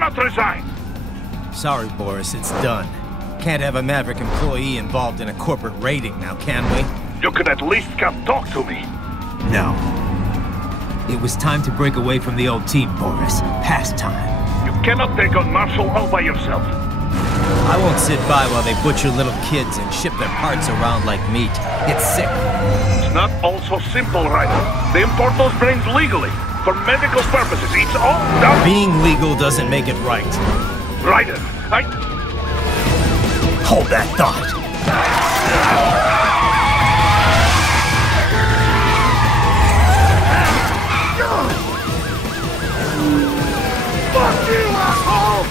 cannot resign! Sorry, Boris, it's done. Can't have a Maverick employee involved in a corporate raiding now, can we? You could at least come talk to me. No. It was time to break away from the old team, Boris. Past time. You cannot take on Marshall all by yourself. I won't sit by while they butcher little kids and ship their parts around like meat. It's sick. It's not all so simple, Ryder. They import those brains legally. For medical purposes. It's all done. Being legal doesn't make it right. Ryder, Hold that thought. Fuck you, asshole!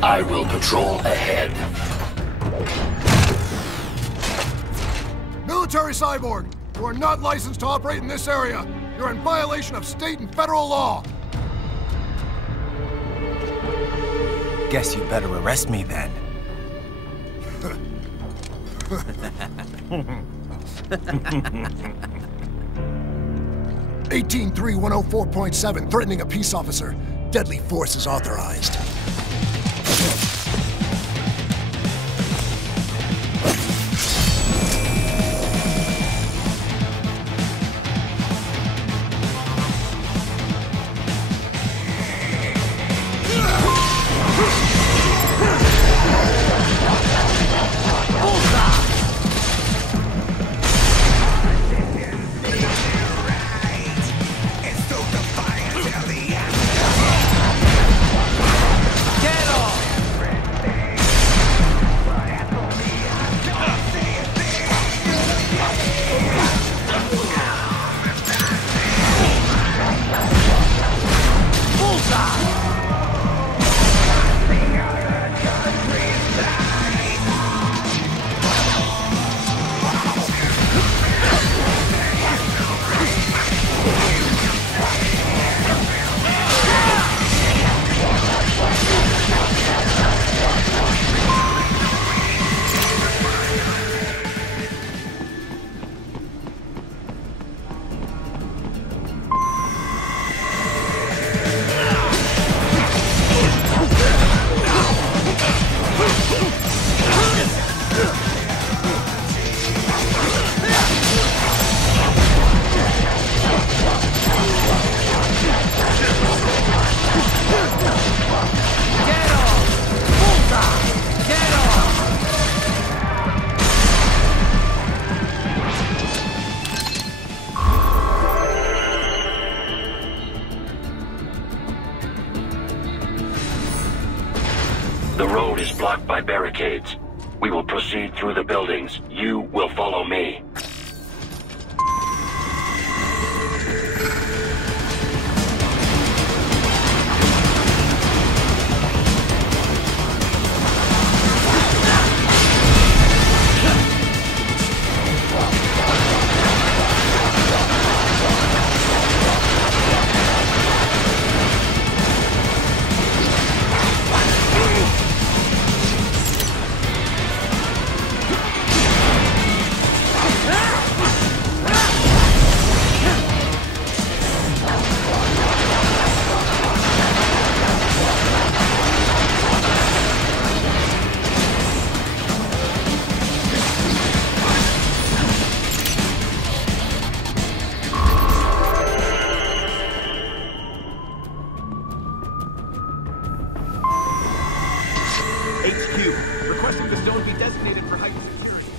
I will patrol ahead. Military cyborg! You are not licensed to operate in this area. You're in violation of state and federal law. Guess you better arrest me then. 18-3-104.7, threatening a peace officer. Deadly force is authorized. The road is blocked by barricades. We will proceed through the buildings. You will follow me. HQ, requesting the zone be designated for heightened security.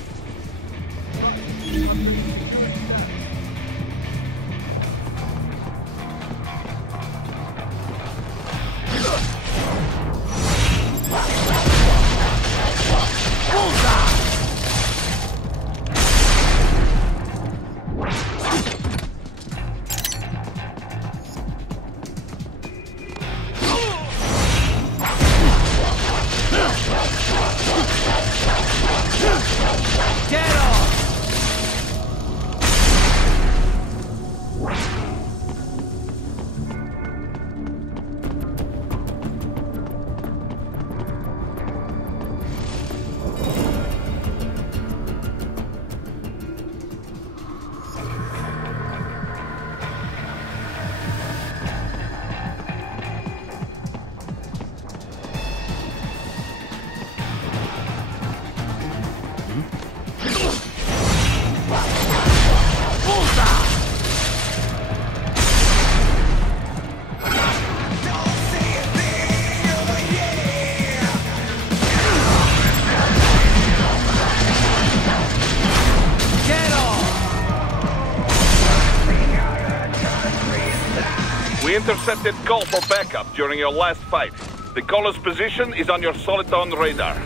intercepted call for backup during your last fight. The caller's position is on your Soliton radar.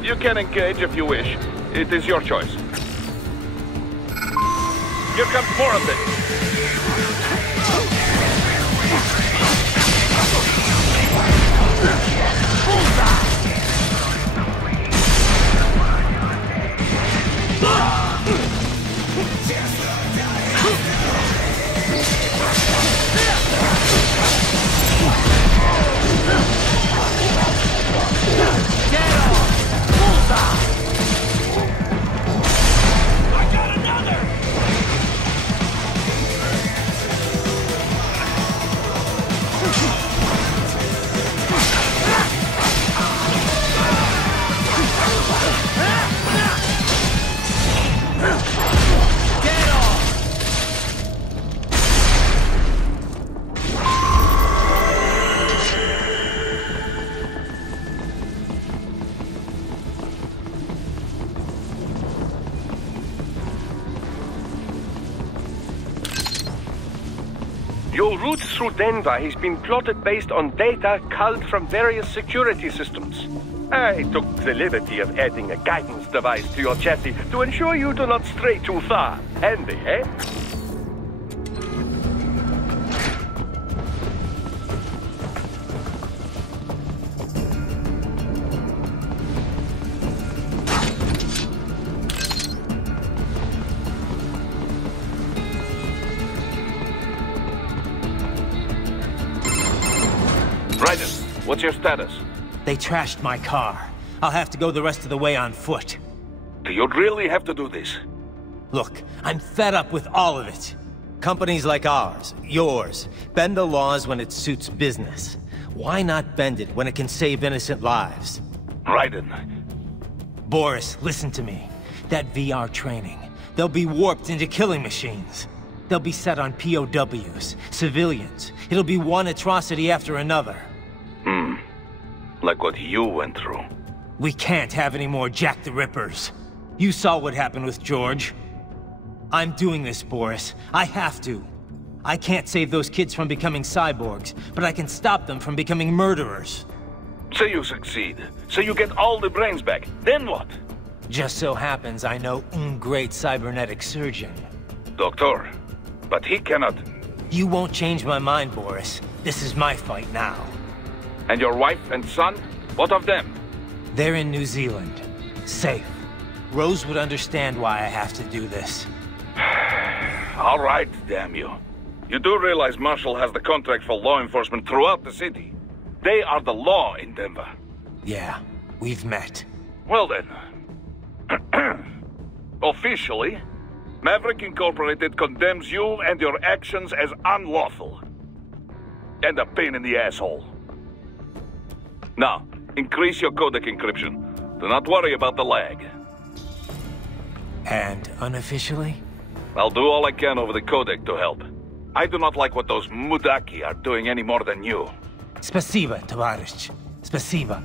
You can engage if you wish. It is your choice. Here comes more of this. Your route through Denver has been plotted based on data culled from various security systems. I took the liberty of adding a guidance device to your chassis to ensure you do not stray too far. Handy, eh? Raiden, what's your status? They trashed my car. I'll have to go the rest of the way on foot. Do you really have to do this? Look, I'm fed up with all of it. Companies like ours, yours, bend the laws when it suits business. Why not bend it when it can save innocent lives? Raiden. Boris, listen to me. That VR training, they'll be warped into killing machines. They'll be set on POWs, civilians. It'll be one atrocity after another. Like what you went through. We can't have any more Jack the Rippers. You saw what happened with George. I'm doing this, Boris. I have to. I can't save those kids from becoming cyborgs, but I can stop them from becoming murderers. Say you succeed. Say you get all the brains back. Then what? Just so happens I know un great cybernetic surgeon. Doctor. But he cannot... You won't change my mind, Boris. This is my fight now. And your wife and son? What of them? They're in New Zealand. Safe. Rose would understand why I have to do this. All right, damn you. You do realize Marshall has the contract for law enforcement throughout the city. They are the law in Denver. Yeah, we've met. Well then. Officially, Maverick Incorporated condemns you and your actions as unlawful. And a pain in the asshole. Now, increase your codec encryption. Do not worry about the lag. And unofficially? I'll do all I can over the codec to help. I do not like what those Mudaki are doing any more than you. Spasiba, Tavarish. Spasiba.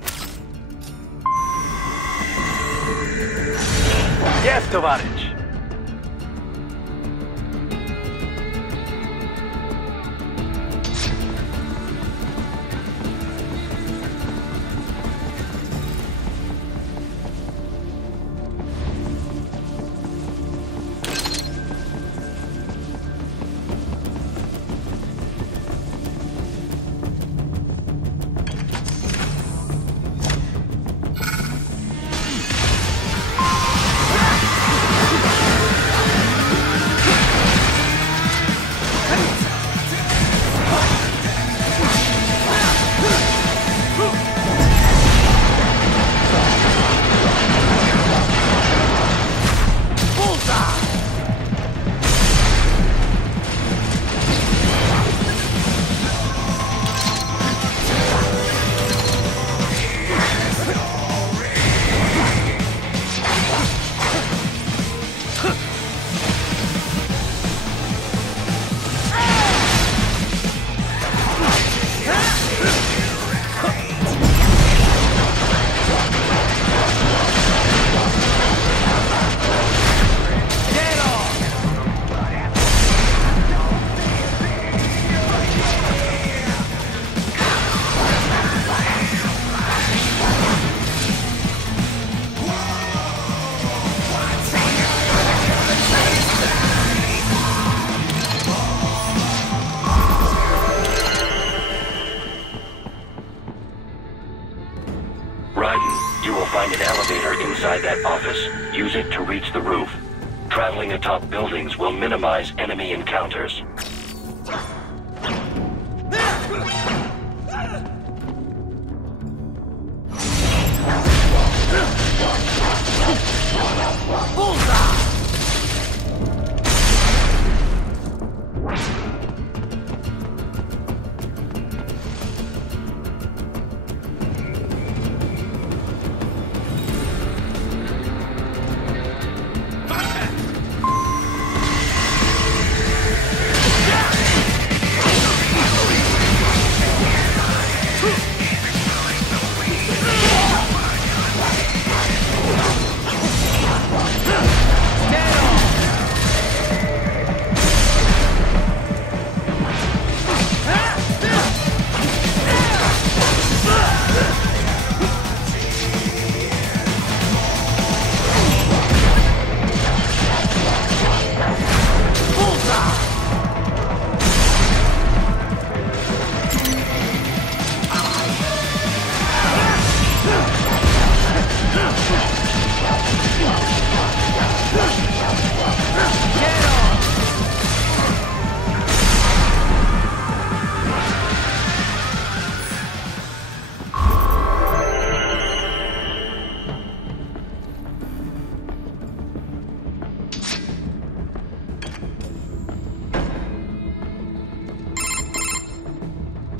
Yes, Tavarish. will find an elevator inside that office. Use it to reach the roof. Traveling atop buildings will minimize enemy encounters.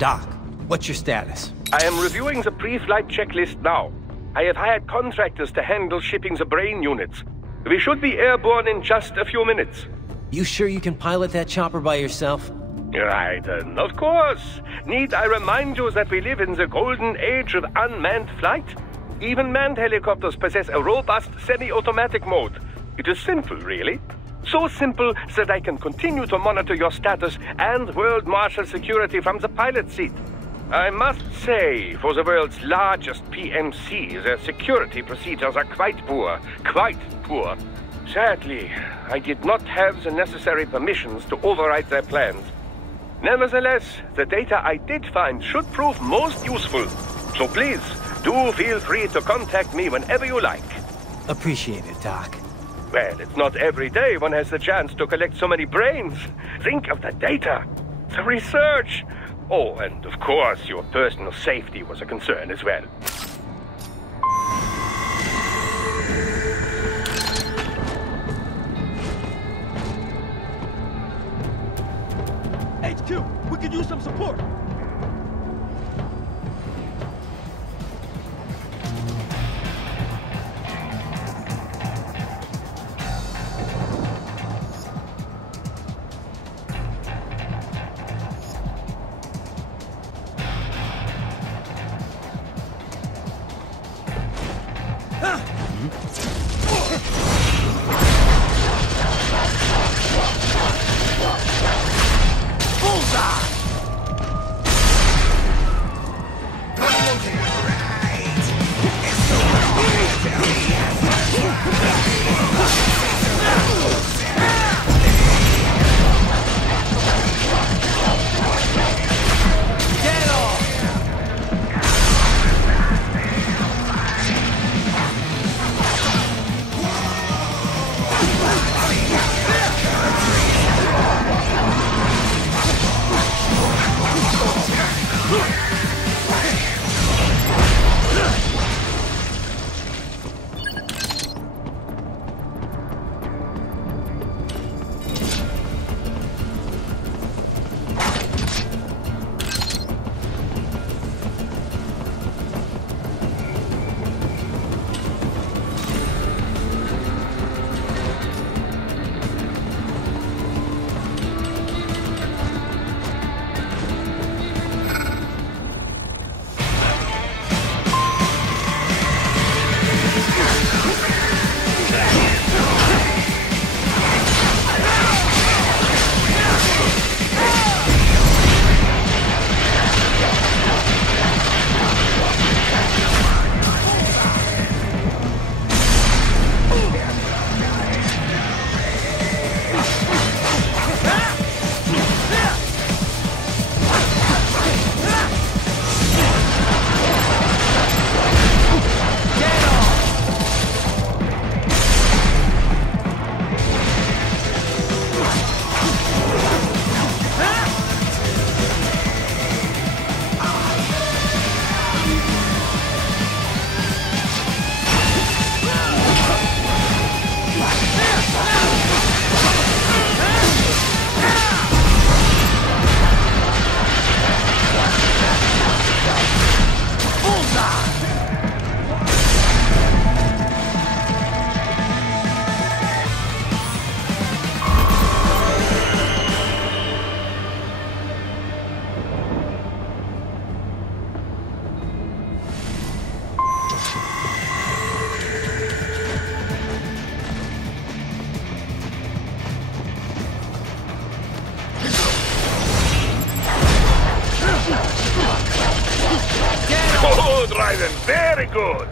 Doc, what's your status? I am reviewing the pre-flight checklist now. I have hired contractors to handle shipping the brain units. We should be airborne in just a few minutes. You sure you can pilot that chopper by yourself? Right, of course. Need I remind you that we live in the golden age of unmanned flight? Even manned helicopters possess a robust semi-automatic mode. It is simple, really. So simple that I can continue to monitor your status and world marshal security from the pilot seat. I must say, for the world's largest PMC, their security procedures are quite poor. Quite poor. Sadly, I did not have the necessary permissions to override their plans. Nevertheless, the data I did find should prove most useful. So please, do feel free to contact me whenever you like. Appreciate it, Doc. Well, it's not every day one has the chance to collect so many brains. Think of the data, the research. Oh, and of course, your personal safety was a concern as well. HQ, we could use some support. Good, Raiden. Very good.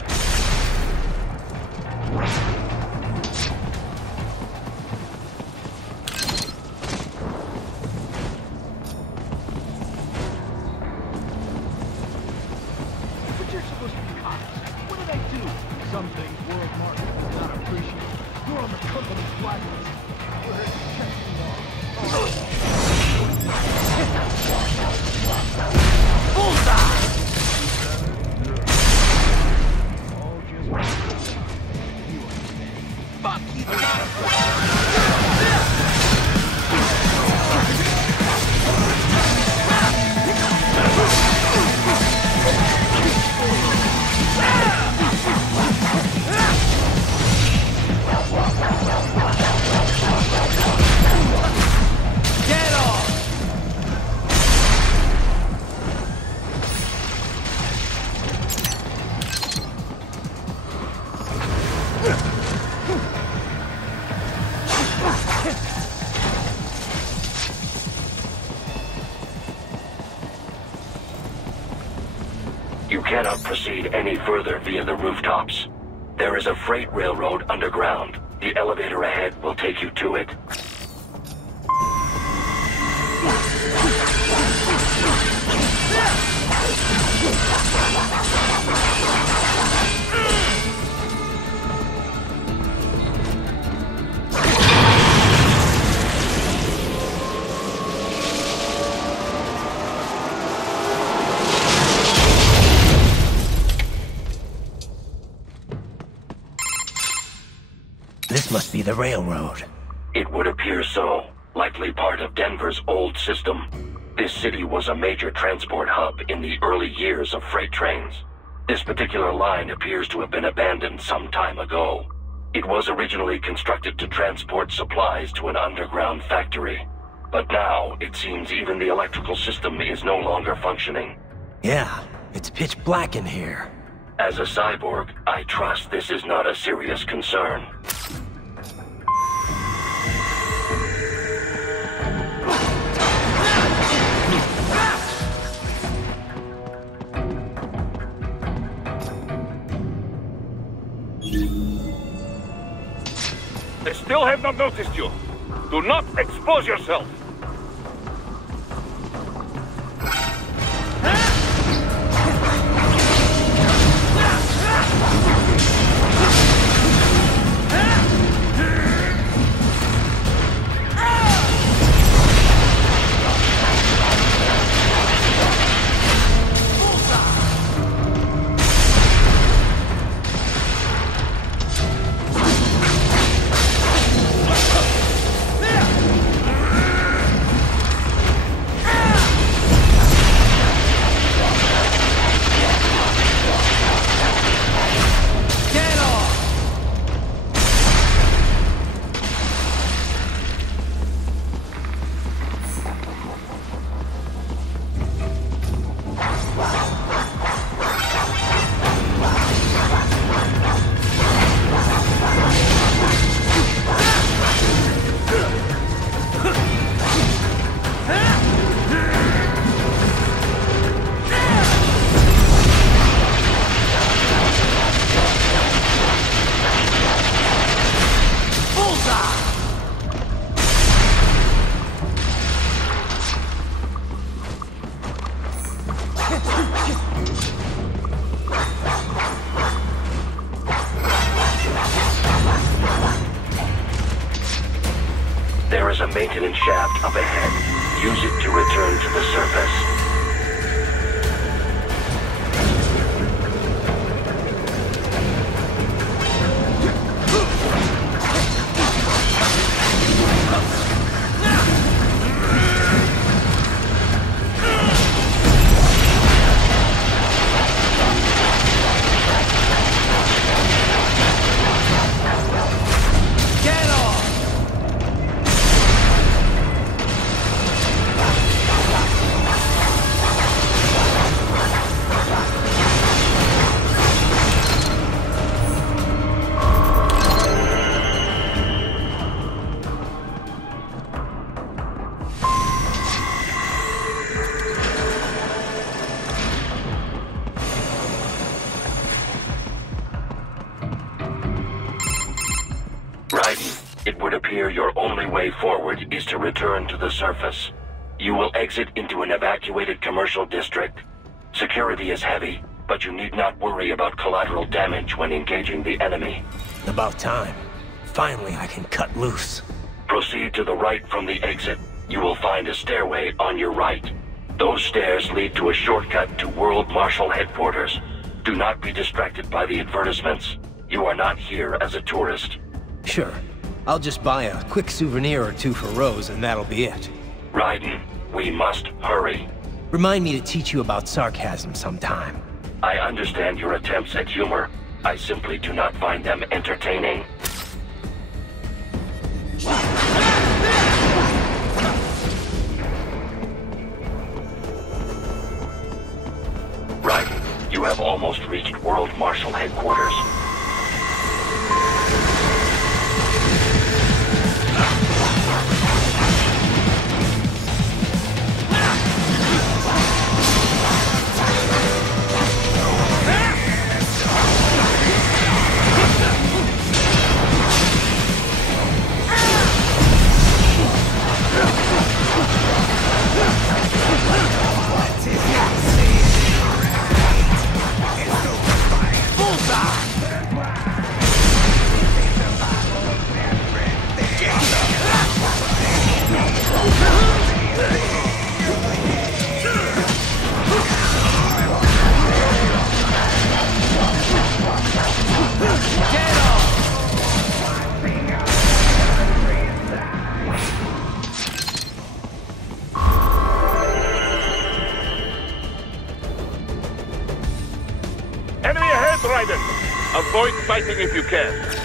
But you're supposed to be cops. What did I do? Some things world market does not appreciate. You're on the company's blacklist. You're here to check you off. Bullseye! All just you understand. Fuck you! Get off! You cannot proceed any further via the rooftops. There is a freight railroad underground. The elevator ahead will take you to it. This must be the railroad. It would appear so. Likely part of Denver's old system. This city was a major transport hub in the early years of freight trains. This particular line appears to have been abandoned some time ago. It was originally constructed to transport supplies to an underground factory. But now, it seems even the electrical system is no longer functioning. Yeah, it's pitch black in here. As a cyborg, I trust this is not a serious concern. They still have not noticed you. Do not expose yourself. There is a maintenance shaft up ahead. Use it to return to the surface. appear your only way forward is to return to the surface. You will exit into an evacuated commercial district. Security is heavy, but you need not worry about collateral damage when engaging the enemy. About time. Finally, I can cut loose. Proceed to the right from the exit. You will find a stairway on your right. Those stairs lead to a shortcut to World Marshal Headquarters. Do not be distracted by the advertisements. You are not here as a tourist. Sure. I'll just buy a quick souvenir or two for Rose, and that'll be it. Raiden, we must hurry. Remind me to teach you about sarcasm sometime. I understand your attempts at humor. I simply do not find them entertaining. Raiden, you have almost reached World Marshal Headquarters. Enemy ahead, Raiden! Avoid fighting if you can.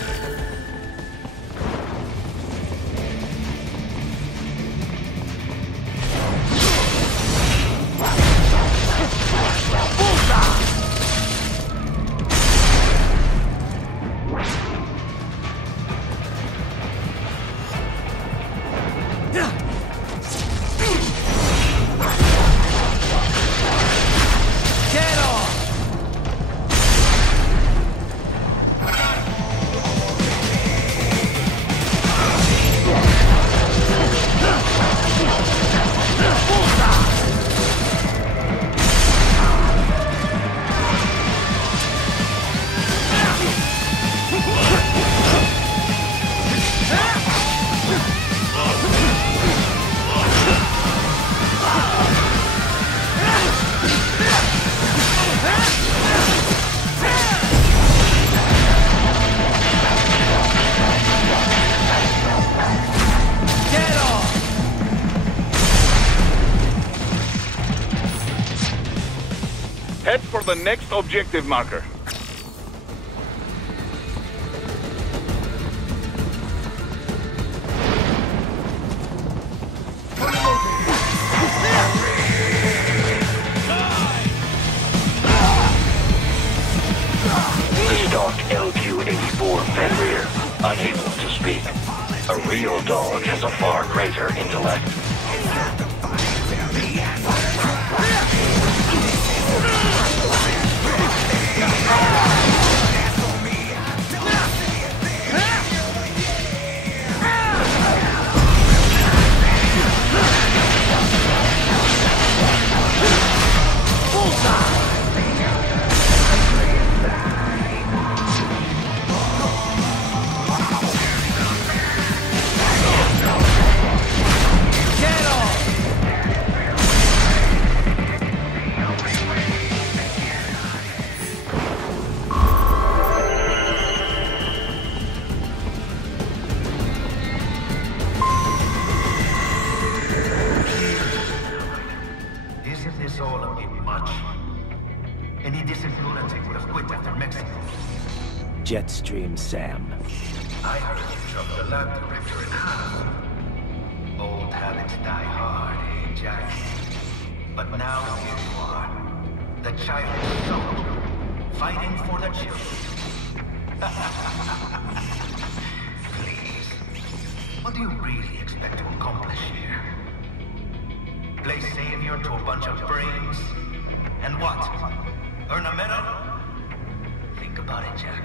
Head for the next objective marker. The stalked LQ-84 Fenrir, unable to speak. A real dog has a far greater intellect. Isn't this all a bit much? Any decent lunatic would have quit after Mexico. Jetstream Sam. I heard you chopped the lab director in half. Old habits die hard, eh, Jack? But now here you are. The child's soldier, fighting for the children. Please, what do you really expect to accomplish here? Play savior to a bunch of brains? And what? Earn a medal? Think about it, Jack.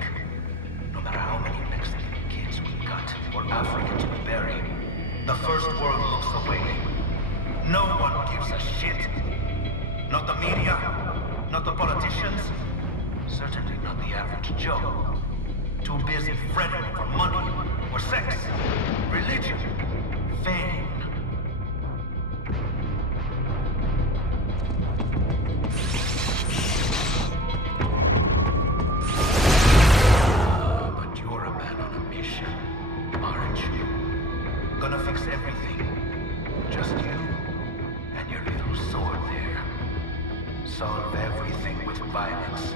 No matter how many Mexicans you kids we've got for Africa to bury, the first world looks away. No one gives a shit. Not the media, not the politicians, certainly not the average Joe. Too busy fretting for money, or sex, religion, fame. But you're a man on a mission, aren't you? Gonna fix everything. Just you and your little sword there. Solve everything with violence.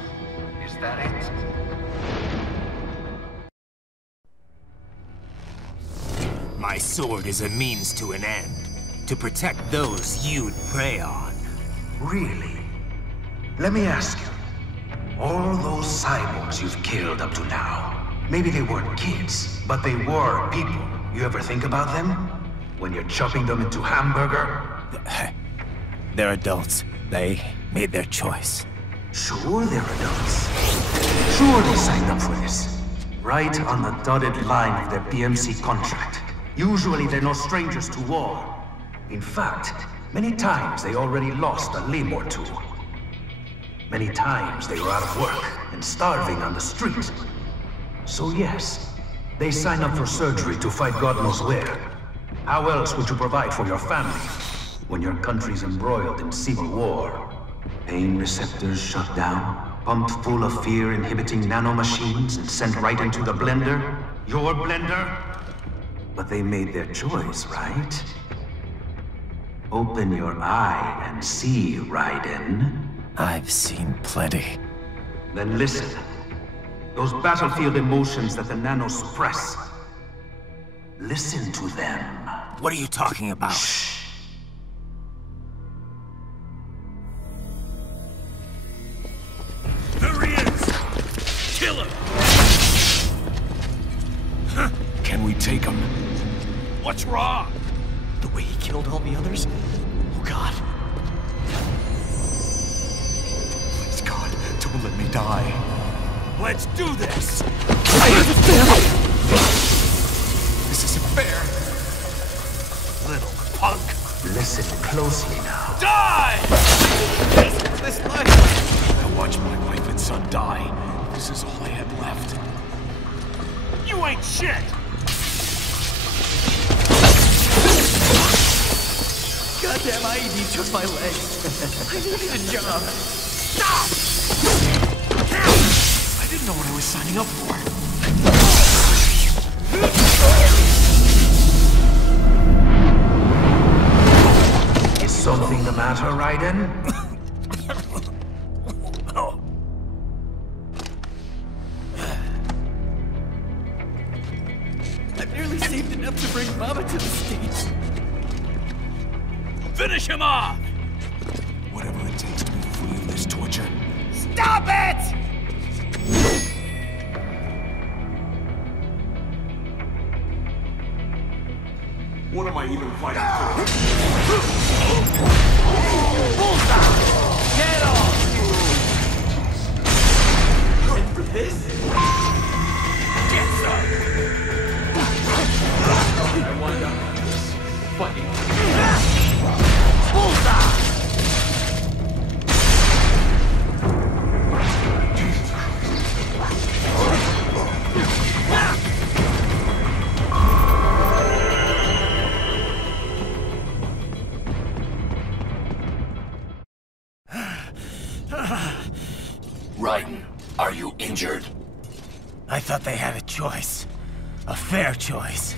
Is that it? My sword is a means to an end. To protect those you'd prey on. Really? Let me ask you. All those cyborgs you've killed up to now, maybe they weren't kids, but they were people. You ever think about them? When you're chopping them into hamburger? They're adults. They made their choice. Sure they're adults. Sure they signed up for this. Right on the dotted line of their BMC contract. Usually they're no strangers to war. In fact, many times they already lost a limb or two. Many times they were out of work and starving on the street. So yes, they sign up for surgery to fight God knows where. How else would you provide for your family when your country's embroiled in civil war? Pain receptors shut down, pumped full of fear-inhibiting nanomachines and sent right into the blender? Your blender? But they made their choice, right? Open your eye and see, Raiden. I've seen plenty. Then listen. Those battlefield emotions that the nanos suppress. Listen to them. What are you talking about? Shh. There he is! Kill him! Huh. Can we take him? What's wrong? The way he killed all the others? Oh God. Please God, don't let me die. Let's do this! This isn't fair. Little punk! Listen closely now. Die! This life. I watched my wife and son die. This is all I had left. You ain't shit! Goddamn IED took my leg. I needed a job. Stop! I didn't know what I was signing up for. Is something the matter, Raiden? I've nearly saved enough to bring Mama to the States. Finish him off! Whatever it takes to be free of this torture. Stop it! What am I even fighting for? Bullseye! Get off! And for this? Get some! I wanted to fighting. Bullseye! Raiden, are you injured? I thought they had a choice. A fair choice.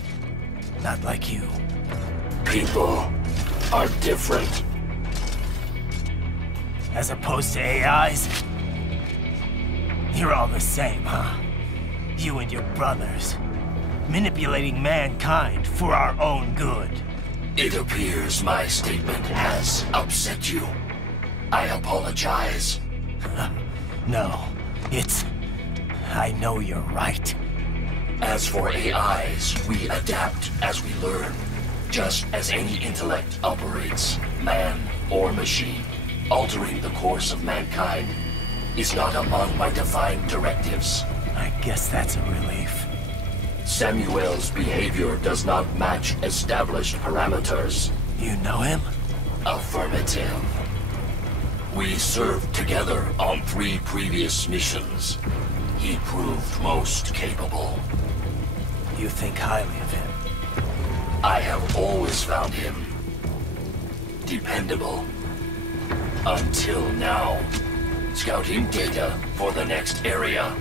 Not like you. People are different. As opposed to AIs? You're all the same, huh? You and your brothers. Manipulating mankind for our own good. It appears my statement has upset you. I apologize. No, it's... I know you're right. As for AIs, we adapt as we learn. Just as any intellect operates, man or machine. Altering the course of mankind is not among my defined directives. I guess that's a relief. Samuel's behavior does not match established parameters. You know him? Affirmative. We served together on 3 previous missions. He proved most capable. You think highly of him? I have always found him dependable. Until now. Scouting data for the next area.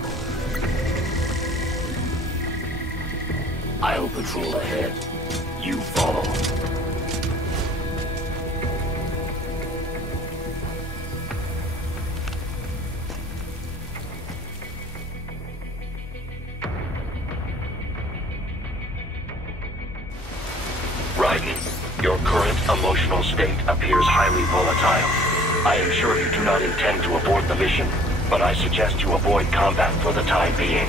I'll patrol ahead. You follow. Raiden, your current emotional state appears highly volatile. I am sure you do not intend to abort the mission, but I suggest you avoid combat for the time being.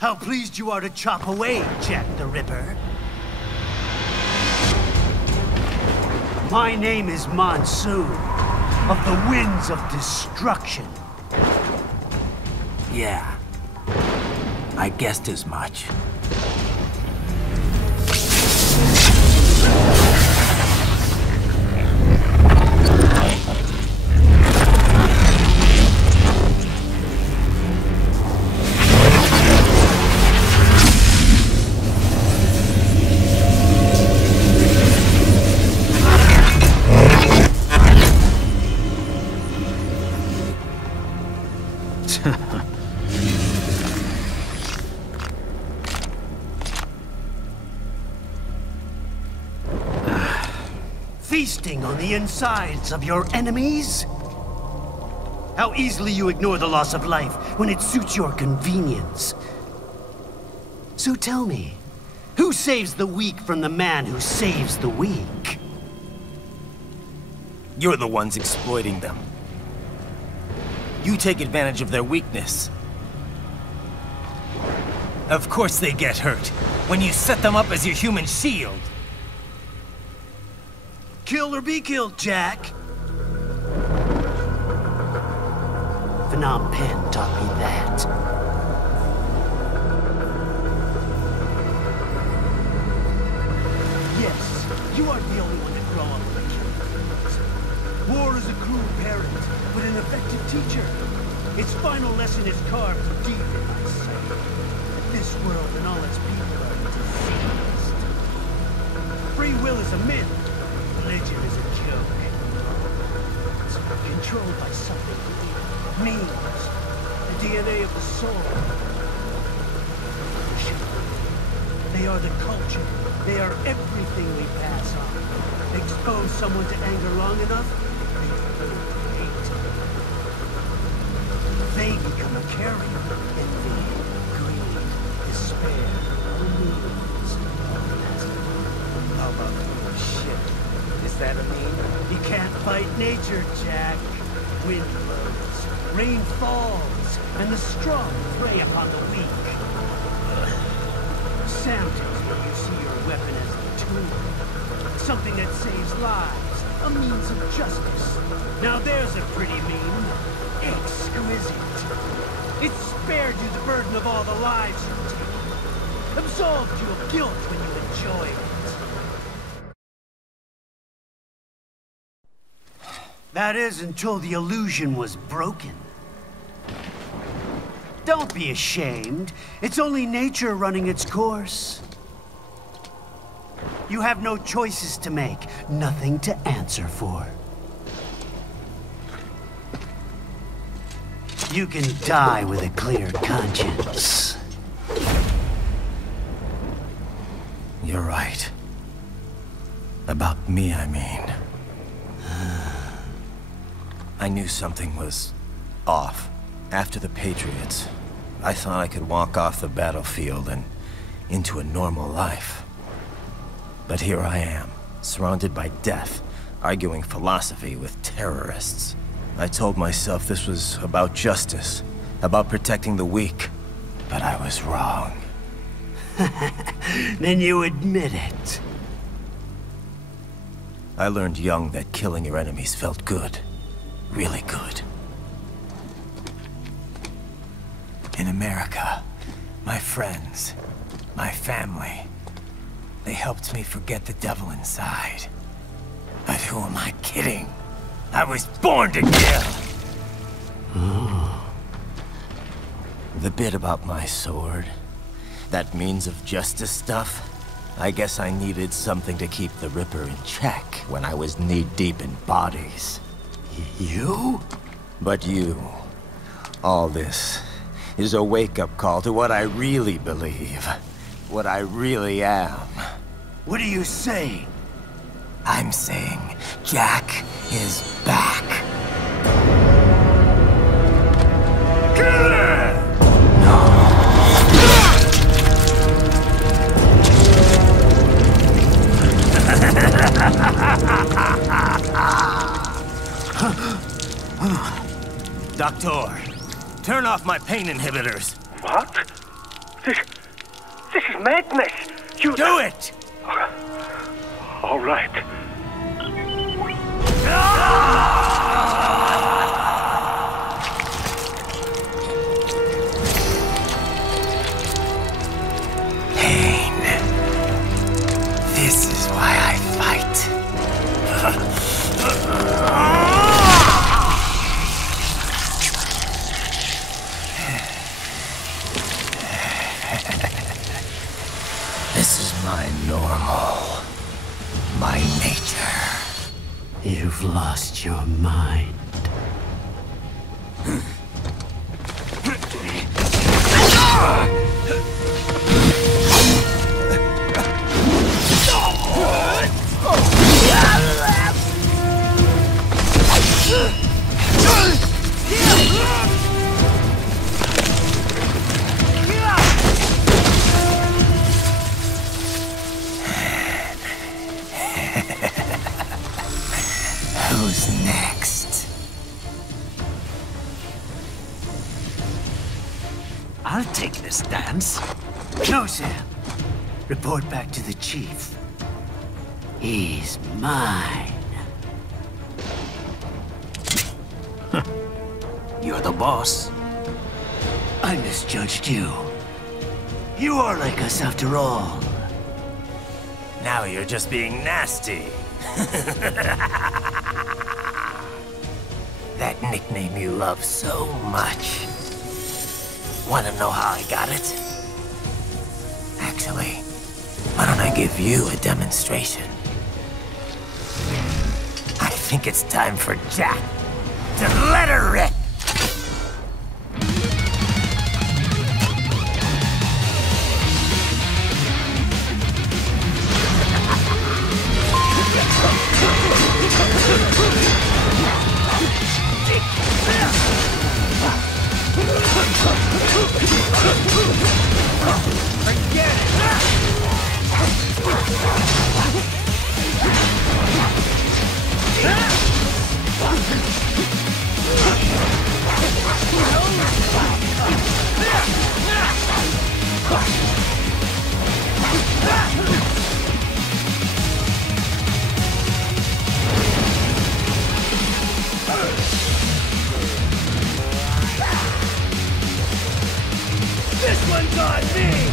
How pleased you are to chop away, Jack the Ripper. My name is Monsoon, of the Winds of Destruction. Yeah, I guessed as much. Feasting on the insides of your enemies? How easily you ignore the loss of life when it suits your convenience. So tell me, who saves the weak from the man who saves the weak? You're the ones exploiting them. You take advantage of their weakness. Of course they get hurt when you set them up as your human shield. Kill or be killed, Jack. Phnom Penh taught me that. Yes, you aren't the only one to grow up with killing. War is a cruel parent, but an effective teacher. Its final lesson is carved deep in my soul. This world and all its people are diseased. Free will is a myth. Religion is a joke. It's controlled by something meaningless. The DNA of the soul. They are the culture. They are everything we pass on. Expose someone to anger long enough, they learn to hate. They become a carrier. Envy, greed, despair, means. How about shit? Is that a meme? You can't fight nature, Jack. Wind blows, rain falls, and the strong prey upon the weak. Sam tells me you see your weapon as a tool. Something that saves lives. A means of justice. Now there's a pretty meme. Exquisite. It spared you the burden of all the lives you take. Absolved you of guilt when you enjoy it. That is until the illusion was broken. Don't be ashamed. It's only nature running its course. You have no choices to make, nothing to answer for. You can die with a clear conscience. You're right. About me, I mean. I knew something was off. After the Patriots, I thought I could walk off the battlefield and into a normal life. But here I am, surrounded by death, arguing philosophy with terrorists. I told myself this was about justice, about protecting the weak. But I was wrong. Then you admit it. I learned young that killing your enemies felt good. Really good. In America, my friends, my family, they helped me forget the devil inside. But who am I kidding? I was born to kill! The bit about my sword, that means of justice stuff, I guess I needed something to keep the Ripper in check when I was knee-deep in bodies. You? But you, all this, is a wake-up call to what I really believe. What I really am. What are you saying? I'm saying Jack is back. Killer! Doctor, turn off my pain inhibitors. What? This is madness. You do it! All right. Pain. This is why I fight. This is my normal. My nature. You've lost your mind. Who's next? I'll take this dance. No, Sam. Report back to the chief. He's mine. You're the boss. I misjudged you. You are like us after all. Now you're just being nasty. That nickname you love so much. Wanna know how I got it? Actually, why don't I give you a demonstration? I think it's time for Jack to let her rip! This one's on me!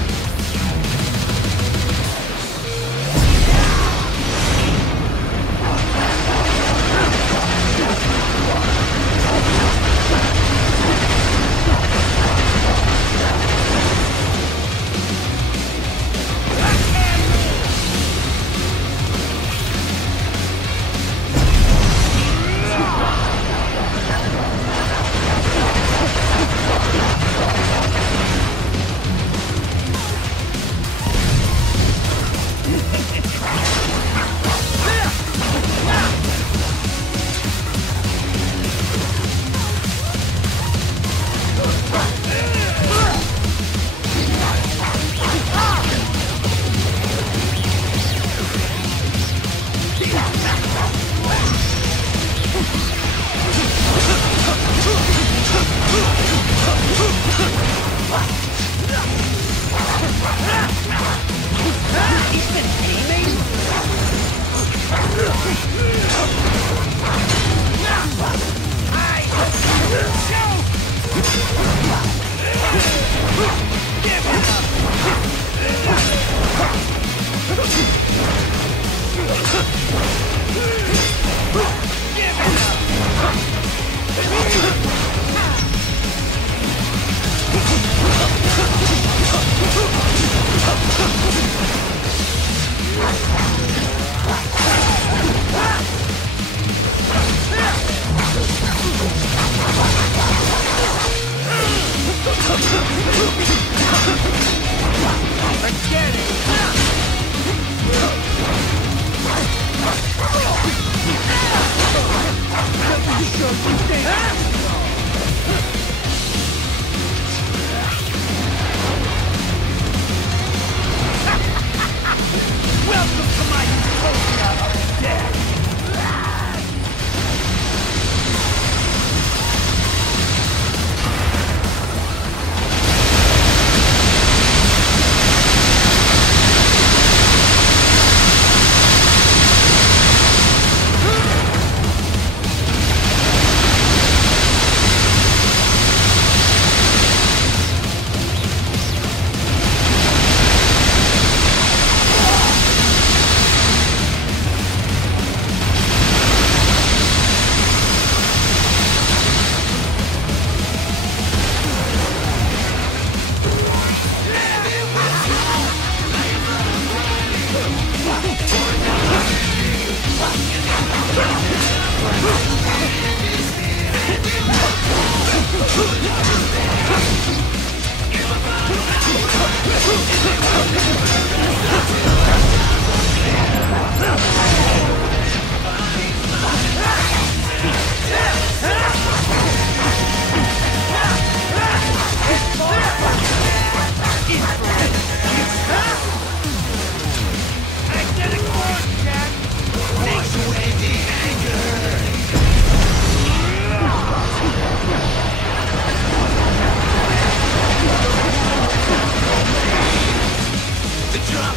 The drop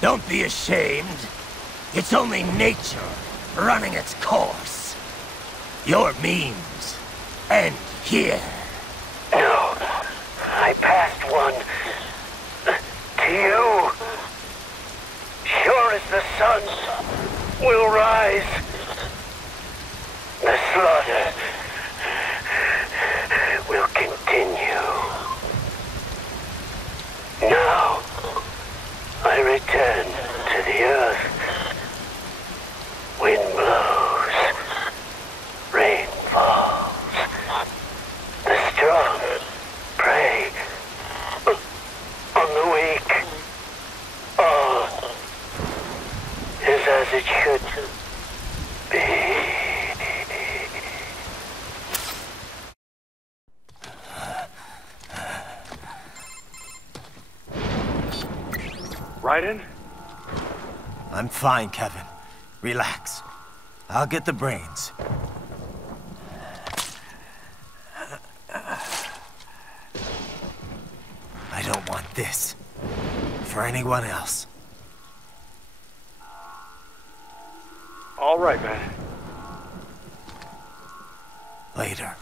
Don't be ashamed. It's only nature running its course. Your memes end here. No, I passed one to you. Sure as the sun will rise, the slaughter will continue. Now, I return to the earth. Wind blows, rain falls. The strong prey on the weak. All is as it should be. Raiden? I'm fine, Kevin. Relax. I'll get the brains. I don't want this for anyone else. All right, man. Later.